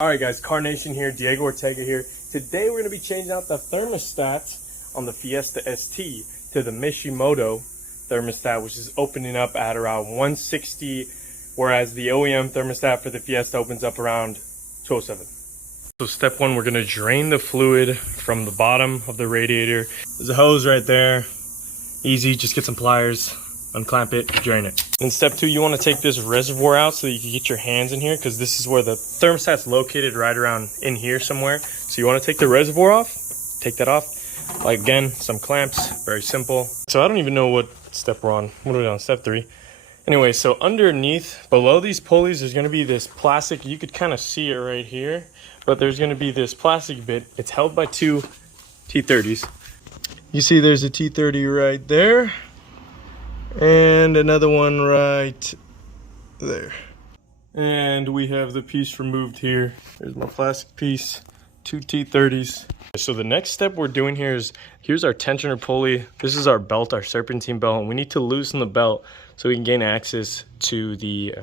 Alright guys, Carnation here, Diego Ortega here. Today we're going to be changing out the thermostat on the Fiesta ST to the Misimoto Thermostat, which is opening up at around 160, whereas the OEM thermostat for the Fiesta opens up around 207. So step one, we're going to drain the fluid from the bottom of the radiator. There's a hose right there. Easy, just get some pliers, unclamp it, drain it. In step two, you want to take this reservoir out so that you can get your hands in here, because this is where the thermostat's located, right around in here somewhere. So you want to take the reservoir off, take that off. Like again, some clamps, very simple. So I don't even know what step we're on. What are we on? Step three. Anyway, so underneath, below these pulleys, there's going to be this plastic. You could kind of see it right here, but there's going to be this plastic bit. It's held by two T30s. You see there's a T30 right there. And another one right there. And we have the piece removed here. There's my plastic piece, two T30s. So the next step we're doing here is, here's our tensioner pulley. This is our belt, our serpentine belt, and we need to loosen the belt so we can gain access to the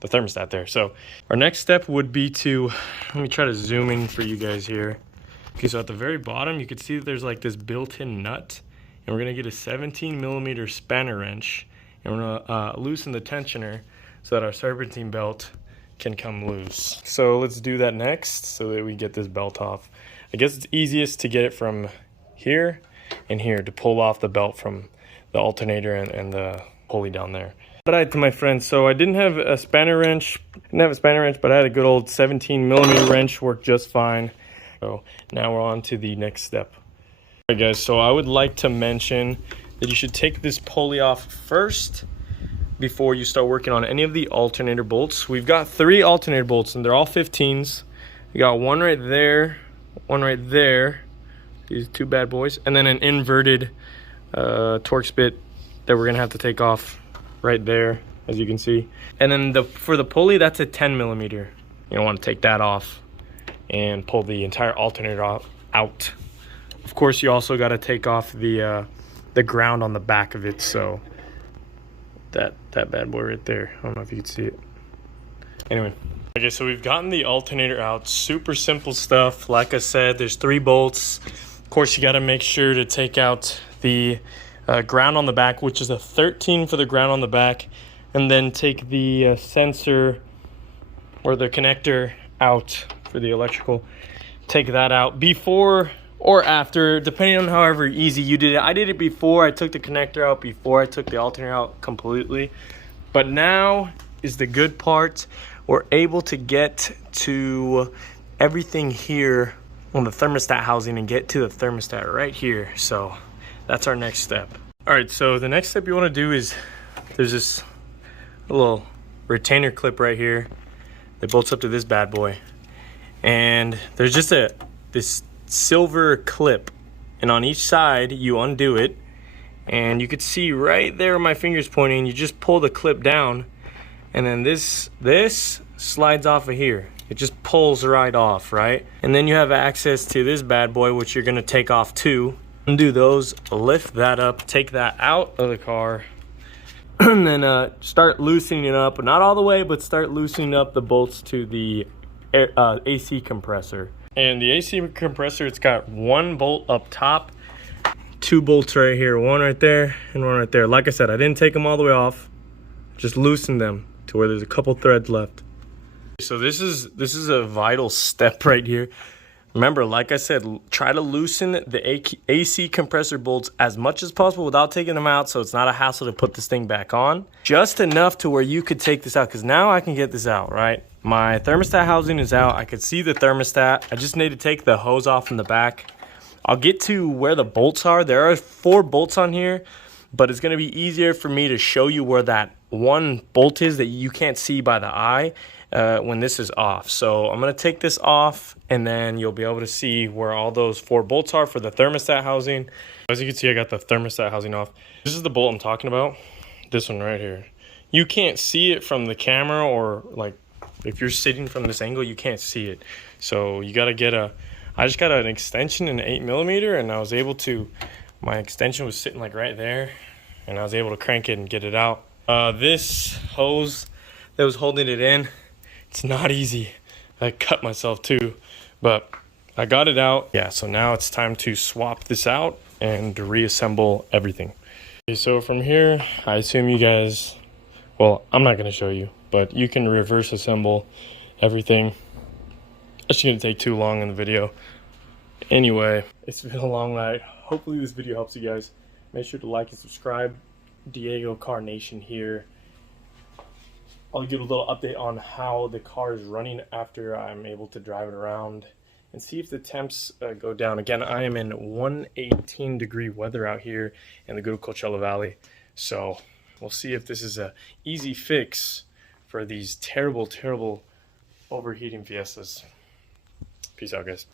thermostat there. So our next step would be to, let me try to zoom in for you guys here. Okay, so at the very bottom, you can see that there's like this built-in nut. And we're gonna get a 17mm spanner wrench, and we're gonna loosen the tensioner so that our serpentine belt can come loose. So let's do that next so that we get this belt off. I guess it's easiest to get it from here and here to pull off the belt from the alternator and the pulley down there. But I had to my friends, so I didn't have a spanner wrench. But I had a good old 17mm wrench, worked just fine. So now we're on to the next step. Alright guys, so I would like to mention that you should take this pulley off first before you start working on any of the alternator bolts. We've got 3 alternator bolts and they're all 15s. We got one right there, these 2 bad boys, and then an inverted Torx bit that we're gonna have to take off right there, as you can see. And then for the pulley, that's a 10mm. You don't want to take that off and pull the entire alternator out. Of course, you also got to take off the ground on the back of it. So that bad boy right there. I don't know if you can see it. Anyway. Okay, so we've gotten the alternator out. Super simple stuff. Like I said, there's 3 bolts. Of course, you got to make sure to take out the ground on the back, which is a 13 for the ground on the back. And then take the sensor or the connector out for the electrical. Take that out before or after, depending on however easy you did it. I did it before I took the connector out, before I took the alternator out completely. But now is the good part. We're able to get to everything here on the thermostat housing and get to the thermostat right here. So that's our next step. All right, so the next step you want to do is, there's this little retainer clip right here that bolts up to this bad boy. And there's just this silver clip, and on each side you undo it, and you could see right there where my finger's pointing. You just pull the clip down, and then this slides off of here. It just pulls right off, right? And then you have access to this bad boy, which you're gonna take off too. Undo those, lift that up, take that out of the car, and then start loosening it up. Not all the way, but start loosening up the bolts to the AC compressor. And the AC compressor, it's got 1 bolt up top, 2 bolts right here, 1 right there and 1 right there. Like I said, I didn't take them all the way off, just loosened them to where there's a couple threads left. So this is a vital step right here. Remember, like I said, try to loosen the AC compressor bolts as much as possible without taking them out, so it's not a hassle to put this thing back on. Just enough to where you could take this out, because now I can get this out, right? My thermostat housing is out. I could see the thermostat. I just need to take the hose off from the back. I'll get to where the bolts are. There are 4 bolts on here, but it's going to be easier for me to show you where that 1 bolt is that you can't see by the eye when this is off. So I'm going to take this off, and then you'll be able to see where all those 4 bolts are for the thermostat housing. As you can see, I got the thermostat housing off. This is the bolt I'm talking about. This one right here. You can't see it from the camera, or like if you're sitting from this angle, you can't see it. So you got to get I just got an extension in 8mm, and I was able to, my extension was sitting like right there, and I was able to crank it and get it out. This hose that was holding it in, it's not easy. I cut myself too, but I got it out. Yeah, so now it's time to swap this out and reassemble everything. Okay, so from here, I assume you guys, well, I'm not gonna show you, but you can reverse assemble everything. It's gonna take too long in the video. Anyway, it's been a long night. Hopefully this video helps you guys. Make sure to like and subscribe. Diego Car Nation here. I'll give a little update on how the car is running after I'm able to drive it around and see if the temps go down. Again, I am in 118-degree weather out here in the good old Coachella Valley. So we'll see if this is a easy fix for these terrible, terrible overheating Fiestas. Peace out, guys.